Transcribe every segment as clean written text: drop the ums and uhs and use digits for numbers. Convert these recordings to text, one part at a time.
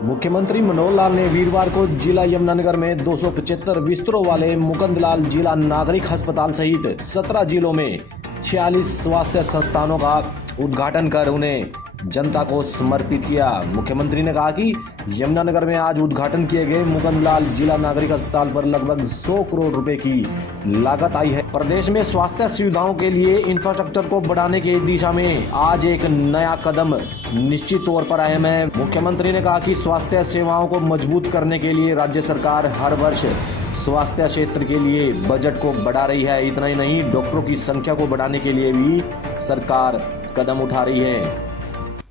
मुख्यमंत्री मनोहर लाल ने वीरवार को जिला यमुनानगर में 275 बिस्तरों वाले मुकुंदलाल जिला नागरिक अस्पताल सहित 17 जिलों में 46 स्वास्थ्य संस्थानों का उद्घाटन कर उन्हें जनता को समर्पित किया। मुख्यमंत्री ने कहा कि यमुनानगर में आज उद्घाटन किए गए मुकुंदलाल जिला नागरिक अस्पताल पर लगभग 100 करोड़ रुपए की लागत आई है। प्रदेश में स्वास्थ्य सुविधाओं के लिए इंफ्रास्ट्रक्चर को बढ़ाने की दिशा में आज एक नया कदम निश्चित तौर पर अहम है। मुख्यमंत्री ने कहा कि स्वास्थ्य सेवाओं को मजबूत करने के लिए राज्य सरकार हर वर्ष स्वास्थ्य क्षेत्र के लिए बजट को बढ़ा रही है। इतना ही नहीं, डॉक्टरों की संख्या को बढ़ाने के लिए भी सरकार कदम उठा रही है।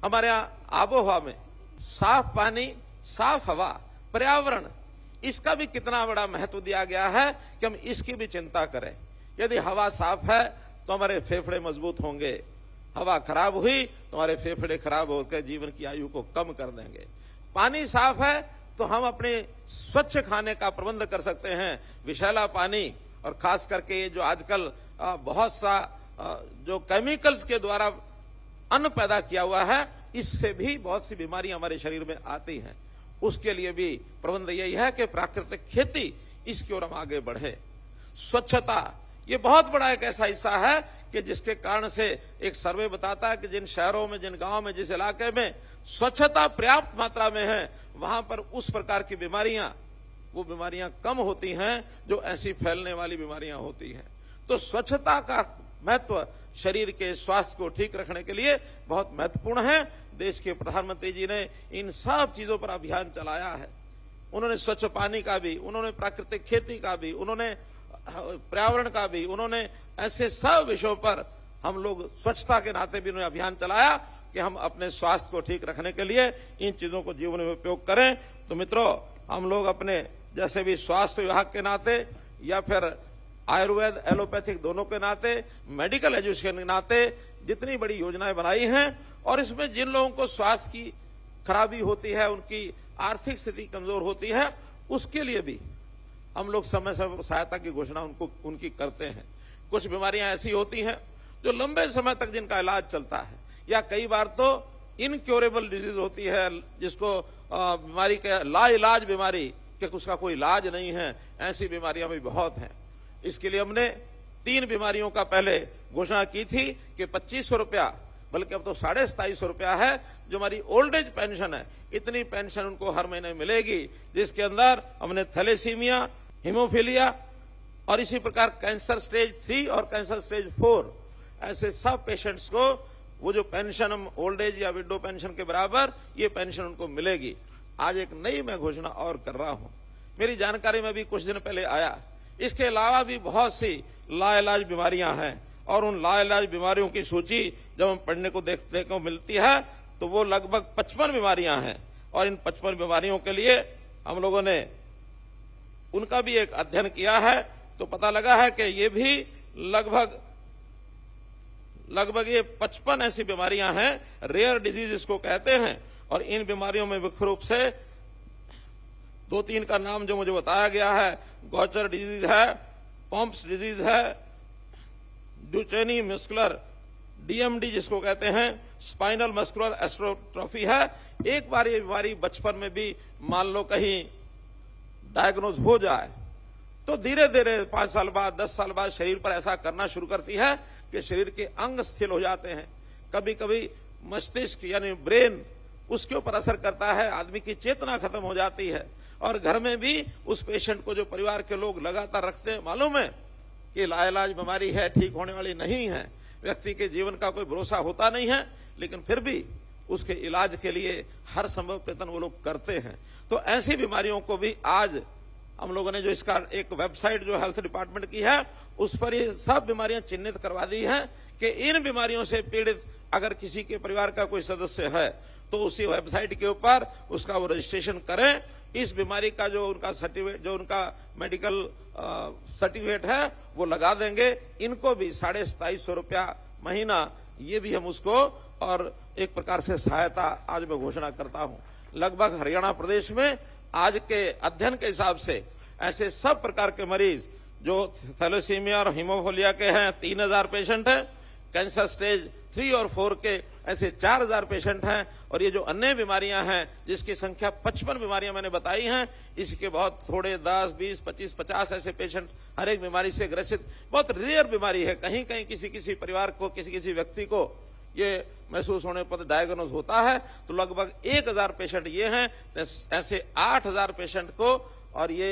हमारे यहाँ आबोहवा में साफ पानी, साफ हवा, पर्यावरण, इसका भी कितना बड़ा महत्व दिया गया है कि हम इसकी भी चिंता करें। यदि हवा साफ है तो हमारे फेफड़े मजबूत होंगे, हवा खराब हुई तो हमारे फेफड़े खराब होकर जीवन की आयु को कम कर देंगे। पानी साफ है तो हम अपने स्वच्छ खाने का प्रबंध कर सकते हैं। विषैला पानी और खास करके जो आजकल बहुत सा जो केमिकल्स के द्वारा अन्न पैदा किया हुआ है, इससे भी बहुत सी बीमारियां हमारे शरीर में आती हैं। उसके लिए भी प्रबंध यही है कि प्राकृतिक खेती, इसकी ओर हम आगे बढ़े। स्वच्छता ये बहुत बड़ा एक ऐसा हिस्सा है कि जिसके कारण से एक सर्वे बताता है कि जिन शहरों में, जिन गांवों में, जिस इलाके में स्वच्छता पर्याप्त मात्रा में है, वहां पर उस प्रकार की बीमारियां, वो बीमारियां कम होती हैं जो ऐसी फैलने वाली बीमारियां होती हैं। तो स्वच्छता का महत्व शरीर के स्वास्थ्य को ठीक रखने के लिए बहुत महत्वपूर्ण है। देश के प्रधानमंत्री जी ने इन सब चीजों पर अभियान चलाया है। उन्होंने स्वच्छ पानी का भी, उन्होंने प्राकृतिक खेती का भी, उन्होंने पर्यावरण का भी, उन्होंने ऐसे सब विषयों पर हम लोग स्वच्छता के नाते भी उन्होंने अभियान चलाया कि हम अपने स्वास्थ्य को ठीक रखने के लिए इन चीजों को जीवन में उपयोग करें। तो मित्रों, हम लोग अपने जैसे भी स्वास्थ्य विभाग के नाते या फिर आयुर्वेद, एलोपैथिक दोनों के नाते, मेडिकल एजुकेशन के नाते जितनी बड़ी योजनाएं बनाई हैं, और इसमें जिन लोगों को स्वास्थ्य की खराबी होती है, उनकी आर्थिक स्थिति कमजोर होती है, उसके लिए भी हम लोग समय समय सहायता की घोषणा उनकी करते हैं। कुछ बीमारियां ऐसी होती हैं जो लंबे समय तक जिनका इलाज चलता है, या कई बार तो इनक्योरेबल डिजीज होती है, जिसको बीमारी के लाइलाज बीमारी कि उसका कोई इलाज नहीं है। ऐसी बीमारियां भी बहुत हैं। इसके लिए हमने 3 बीमारियों का पहले घोषणा की थी कि 2500 रुपया, बल्कि अब तो 2750 रुपया है, जो हमारी ओल्ड एज पेंशन है, इतनी पेंशन उनको हर महीने मिलेगी, जिसके अंदर हमने थैलेसीमिया, हीमोफीलिया और इसी प्रकार कैंसर स्टेज 3 और कैंसर स्टेज 4 ऐसे सब पेशेंट्स को वो जो पेंशन हम ओल्ड एज या विडो पेंशन के बराबर ये पेंशन उनको मिलेगी। आज एक नई मैं घोषणा और कर रहा हूं, मेरी जानकारी में भी कुछ दिन पहले आया। इसके अलावा भी बहुत सी लाइलाज बीमारियां हैं, और उन लाइलाज बीमारियों की सूची जब हम पढ़ने को देखने को मिलती है तो वो लगभग 55 बीमारियां हैं। और इन 55 बीमारियों के लिए हम लोगों ने उनका भी एक अध्ययन किया है, तो पता लगा है कि ये भी लगभग ये 55 ऐसी बीमारियां हैं, रेयर डिजीज इसको कहते हैं। और इन बीमारियों में मुख्य रूप से 2-3 का नाम जो मुझे बताया गया है, गॉचर डिजीज है, पॉम्प्स डिजीज है, ड्यूचेनी मस्कुलर डीएमडी जिसको कहते हैं, स्पाइनल मस्कुलर एस्ट्रोट्रॉफी है। एक बार ये बीमारी बचपन में भी मान लो कहीं डायग्नोज हो जाए तो धीरे धीरे 5 साल बाद, 10 साल बाद शरीर पर ऐसा करना शुरू करती है कि शरीर के अंग शिथिल हो जाते हैं। कभी कभी मस्तिष्क यानी ब्रेन, उसके ऊपर असर करता है, आदमी की चेतना खत्म हो जाती है। और घर में भी उस पेशेंट को जो परिवार के लोग लगातार रखते हैं, मालूम है कि लाइलाज बीमारी है, ठीक होने वाली नहीं है, व्यक्ति के जीवन का कोई भरोसा होता नहीं है, लेकिन फिर भी उसके इलाज के लिए हर संभव प्रयत्न वो लोग करते हैं। तो ऐसी बीमारियों को भी आज हम लोगों ने जो इसका एक वेबसाइट जो हेल्थ डिपार्टमेंट की है, उस पर ये सब बीमारियां चिन्हित करवा दी हैं कि इन बीमारियों से पीड़ित अगर किसी के परिवार का कोई सदस्य है तो उसी वेबसाइट के ऊपर उसका वो रजिस्ट्रेशन करें। इस बीमारी का जो उनका सर्टिफिकेट, जो उनका मेडिकल सर्टिफिकेट है, वो लगा देंगे। इनको भी 2750 रुपया महीना, ये भी हम उसको, और एक प्रकार से सहायता आज मैं घोषणा करता हूं। लगभग हरियाणा प्रदेश में आज के अध्ययन के हिसाब से ऐसे सब प्रकार के मरीज जो थैलेसीमिया और हीमोफीलिया के हैं 3000 पेशेंट हैं, कैंसर स्टेज 3 और 4 के ऐसे 4000 पेशेंट हैं। और ये जो अन्य बीमारियां हैं जिसकी संख्या 55 बीमारियां मैंने बताई हैं, इसके बहुत थोड़े 10, 20, 25, 50 ऐसे पेशेंट हर एक बीमारी से ग्रसित, बहुत रेयर बीमारी है। कहीं कहीं किसी परिवार को, किसी व्यक्ति को ये महसूस होने पर डायग्नोज होता है, तो लगभग 1000 पेशेंट ये हैं। ऐसे 8000 पेशेंट को और ये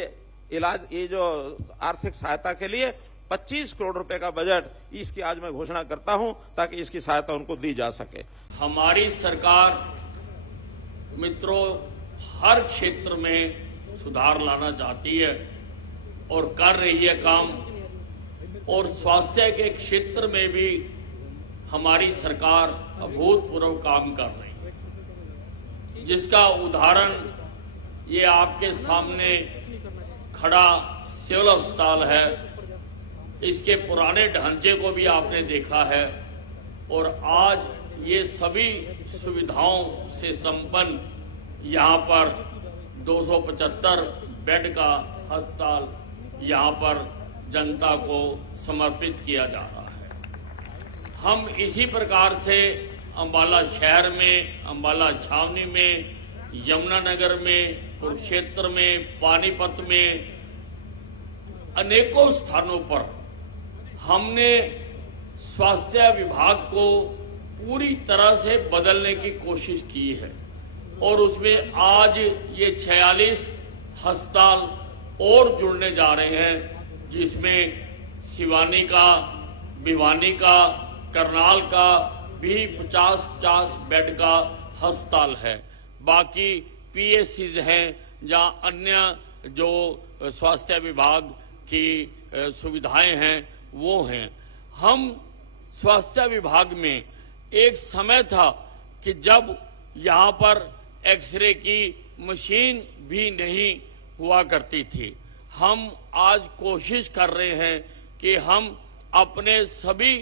इलाज, ये जो आर्थिक सहायता के लिए 25 करोड़ रुपए का बजट, इसकी आज मैं घोषणा करता हूं ताकि इसकी सहायता उनको दी जा सके। हमारी सरकार मित्रों हर क्षेत्र में सुधार लाना चाहती है और कर रही है काम, और स्वास्थ्य के क्षेत्र में भी हमारी सरकार अभूतपूर्व काम कर रही है, जिसका उदाहरण ये आपके सामने खड़ा सिविल अस्पताल है। इसके पुराने ढांचे को भी आपने देखा है और आज ये सभी सुविधाओं से संपन्न यहाँ पर 275 बेड का अस्पताल यहाँ पर जनता को समर्पित किया जा रहा है। हम इसी प्रकार से अंबाला शहर में, अंबाला छावनी में, यमुनानगर में, कुरुक्षेत्र में, पानीपत में, अनेकों स्थानों पर हमने स्वास्थ्य विभाग को पूरी तरह से बदलने की कोशिश की है और उसमें आज ये 46 अस्पताल और जुड़ने जा रहे हैं, जिसमें सिवानी का, भिवानी का, करनाल का भी 50-50 बेड का अस्पताल है। बाकी पीएससीज हैं जहां अन्य जो स्वास्थ्य विभाग की सुविधाएं हैं वो हैं। हम स्वास्थ्य विभाग में एक समय था कि जब यहाँ पर एक्सरे की मशीन भी नहीं हुआ करती थी। हम आज कोशिश कर रहे हैं कि हम अपने सभी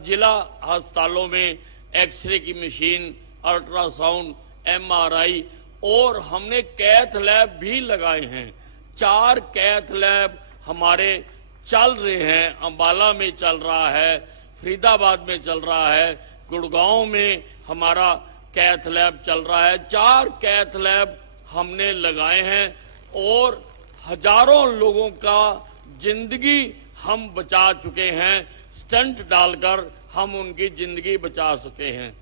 जिला अस्पतालों में एक्सरे की मशीन, अल्ट्रासाउंड, एमआरआई और हमने कैथ लैब भी लगाए हैं। 4 कैथ लैब हमारे चल रहे हैं। अंबाला में चल रहा है, फरीदाबाद में चल रहा है, गुड़गांव में हमारा कैथ लैब चल रहा है। 4 कैथ लैब हमने लगाए हैं और हजारों लोगों का जिंदगी हम बचा चुके हैं। स्टंट डालकर हम उनकी जिंदगी बचा चुके हैं।